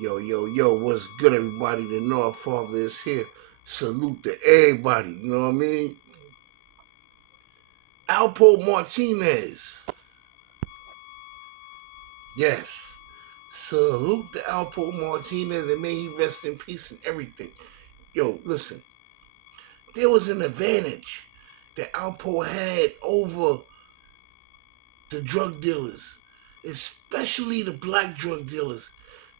Yo, yo, yo, what's good, everybody? The North Father is here. Salute to everybody, you know what I mean? Alpo Martinez. Yes. Salute to Alpo Martinez and may he rest in peace and everything. Yo, listen. There was an advantage that Alpo had over the drug dealers, especially the black drug dealers.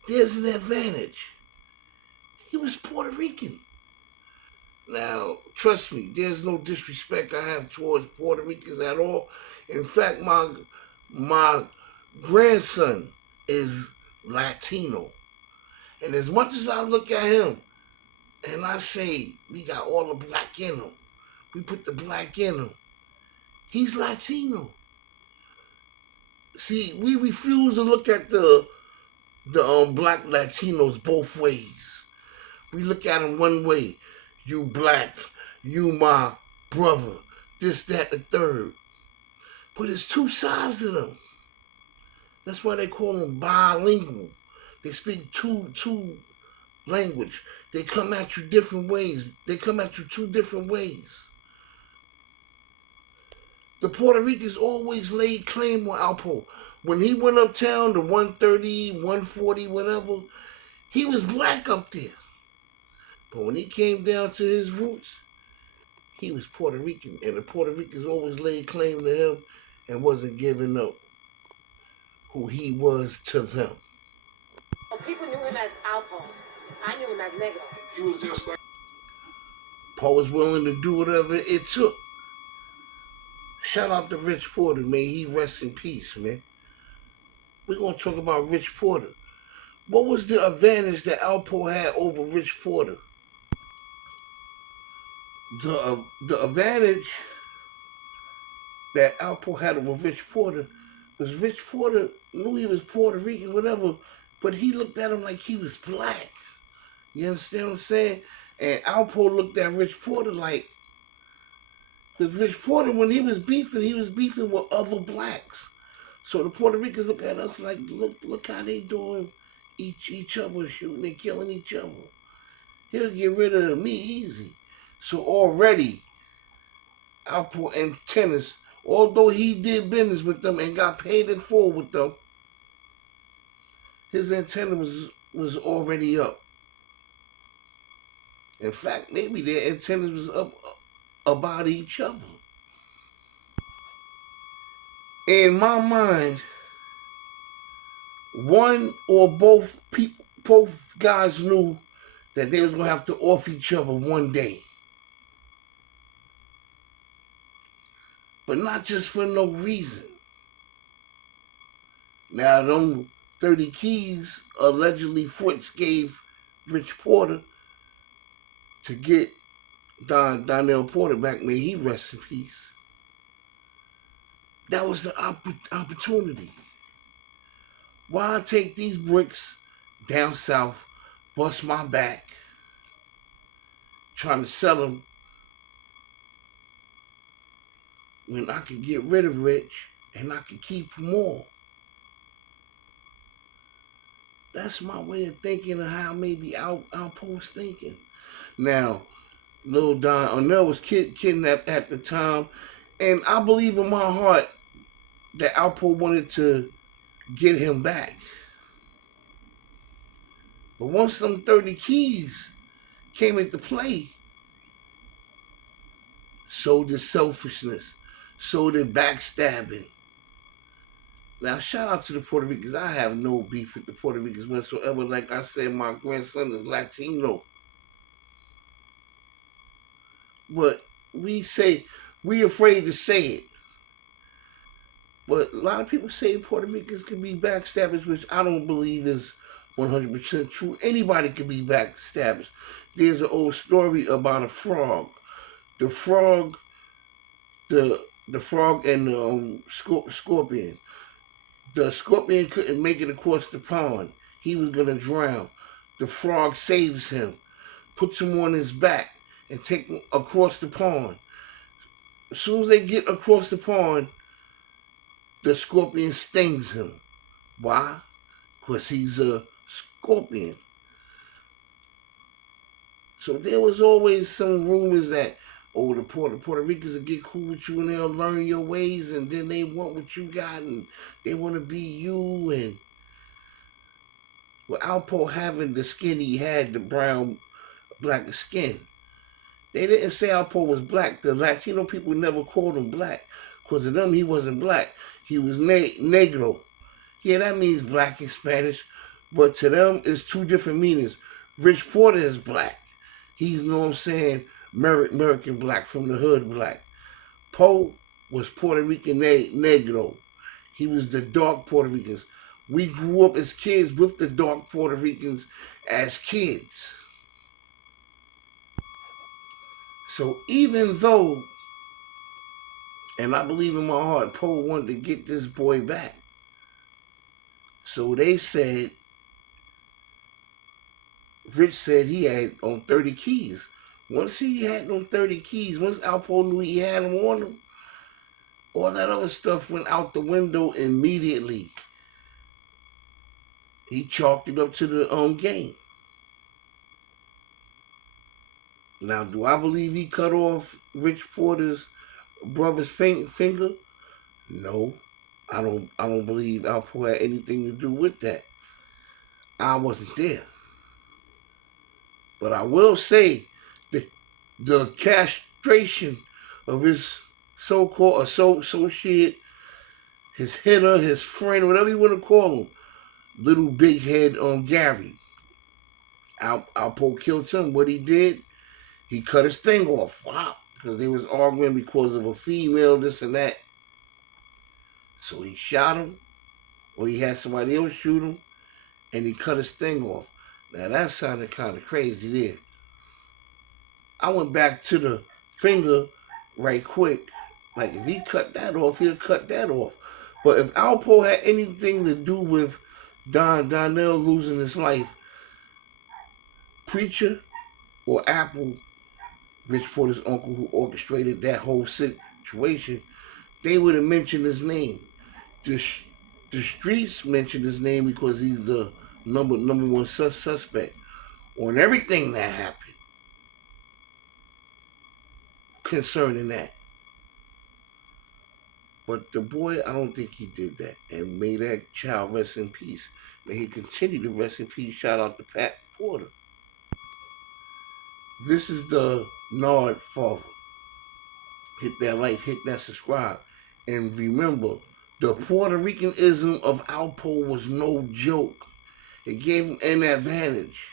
There's an advantage. He was Puerto Rican. Now, trust me, there's no disrespect I have towards Puerto Ricans at all. In fact, my grandson is Latino. And as much as I look at him and I say we got all the black in him, we put the black in him, he's Latino. See, we refuse to look at the black Latinos both ways. We look at them one way. You black, you my brother, this, that, the third. But it's two sides to them. That's why they call them bilingual. They speak two language. They come at you different ways. They come at you two different ways. The Puerto Ricans always laid claim on Alpo. When he went uptown to 130, 140, whatever, he was black up there. But when he came down to his roots, he was Puerto Rican. And the Puerto Ricans always laid claim to him and wasn't giving up who he was to them. People knew him as Alpo. I knew him as Negro. He was just like Paul was willing to do whatever it took. Shout out to Rich Porter, may he rest in peace, man. We're going to talk about Rich Porter. What was the advantage that Alpo had over Rich Porter? The advantage that Alpo had over Rich Porter was Rich Porter knew he was Puerto Rican, whatever, but he looked at him like he was black. You understand what I'm saying? And Alpo looked at Rich Porter like, because Rich Porter, when he was beefing with other blacks. So the Puerto Ricans look at us like, look how they doing each other, shooting and killing each other. He'll get rid of me easy. So already, Alpo antennas, although he did business with them and got paid in full with them, his antenna was already up. In fact, maybe their antennas was up about each other. In my mind, one or both guys knew that they was gonna have to off each other one day. But not just for no reason. Now, them 30 keys allegedly Fritz gave Rich Porter to get Donnell Porter back, may he rest in peace. That was the opportunity. Why take these bricks down south, bust my back, trying to sell them when I could get rid of Rich and I could keep more? That's my way of thinking of how maybe Alpo's thinking. Now, little Donnell was kidnapped at the time, and I believe in my heart that Alpo wanted to get him back. But once them 30 keys came into play, so did selfishness, so did backstabbing. Now, shout out to the Puerto Ricans. I have no beef with the Puerto Ricans whatsoever. Like I said, my grandson is Latino. But we afraid to say it. But a lot of people say Puerto Ricans can be backstabbers, which I don't believe is 100% true. Anybody can be backstabbers. There's an old story about a frog. The frog and the scorpion. The scorpion couldn't make it across the pond. He was going to drown. The frog saves him, puts him on his back, and takes him across the pond. As soon as they get across the pond, the scorpion stings him. Why? Because he's a Scorpion. So there was always some rumors that, oh, the Puerto Ricans will get cool with you and they'll learn your ways and then they want what you got and they want to be you. And with Alpo having the skin he had, the brown, black skin, they didn't say Alpo was black. The Latino people never called him black. Because to them, he wasn't black. He was negro. Yeah, that means black in Spanish. But to them, it's two different meanings. Rich Porter is black. He's, you know what I'm saying, American black, from the hood black. Poe was Puerto Rican negro. He was the dark Puerto Ricans. We grew up as kids with the dark Puerto Ricans as kids. So even though, and I believe in my heart, Poe wanted to get this boy back. So they said, Rich said he had on 30 keys. Once he had them 30 keys, once Alpo knew he had them on him, all that other stuff went out the window immediately. He chalked it up to the game. Now, do I believe he cut off Rich Porter's brother's finger? No, I don't believe Alpo had anything to do with that. I wasn't there. But I will say the castration of his so-called associate, his hitter, his friend, whatever you want to call him, little big head on Gary. Alpo killed him. What he did, he cut his thing off. Wow. Because they was arguing because of a female, this and that. So he shot him, or he had somebody else shoot him, and he cut his thing off. Now that sounded kind of crazy there. I went back to the finger right quick. Like, if he cut that off, he'll cut that off. But if Alpo had anything to do with Donnell losing his life, Preacher or Apple, Rich Porter's uncle who orchestrated that whole situation, they would have mentioned his name. The streets mentioned his name because he's the number one suspect on everything that happened concerning that. But the boy, I don't think he did that. And may that child rest in peace. May he continue to rest in peace. Shout out to Pat Porter. This is the Nard Father. Hit that like, hit that subscribe. And remember, the Puerto Rican-ism of Alpo was no joke. It gave him an advantage.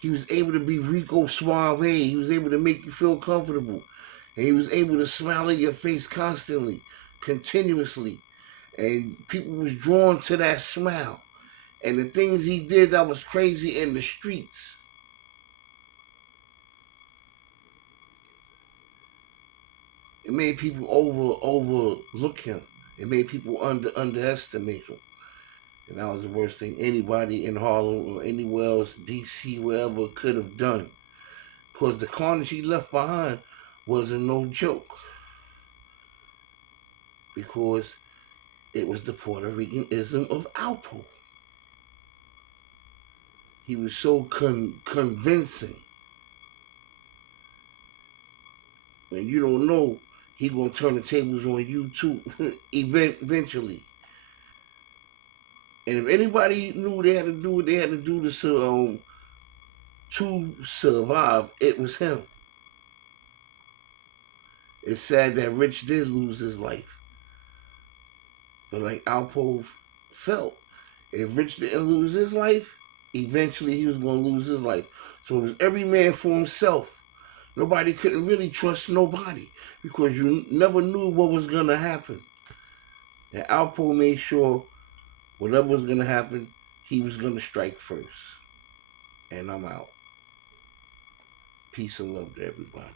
He was able to be Rico Suave. He was able to make you feel comfortable. And he was able to smile in your face constantly, continuously. And people was drawn to that smile. And the things he did that was crazy in the streets. It made people overlook him. It made people underestimate him. And that was the worst thing anybody in Harlem or anywhere else, DC, wherever, could have done. Because the carnage he left behind wasn't no joke. Because it was the Puerto Rican-ism of Alpo. He was so convincing. And you don't know, he gonna turn the tables on you too, eventually. And if anybody knew they had to do what they had to do to survive, it was him. It's sad that Rich did lose his life. But like Alpo felt, if Rich didn't lose his life, eventually he was going to lose his life. So it was every man for himself. Nobody couldn't really trust nobody because you never knew what was going to happen. And Alpo made sure whatever was going to happen, he was going to strike first. And I'm out. Peace and love to everybody.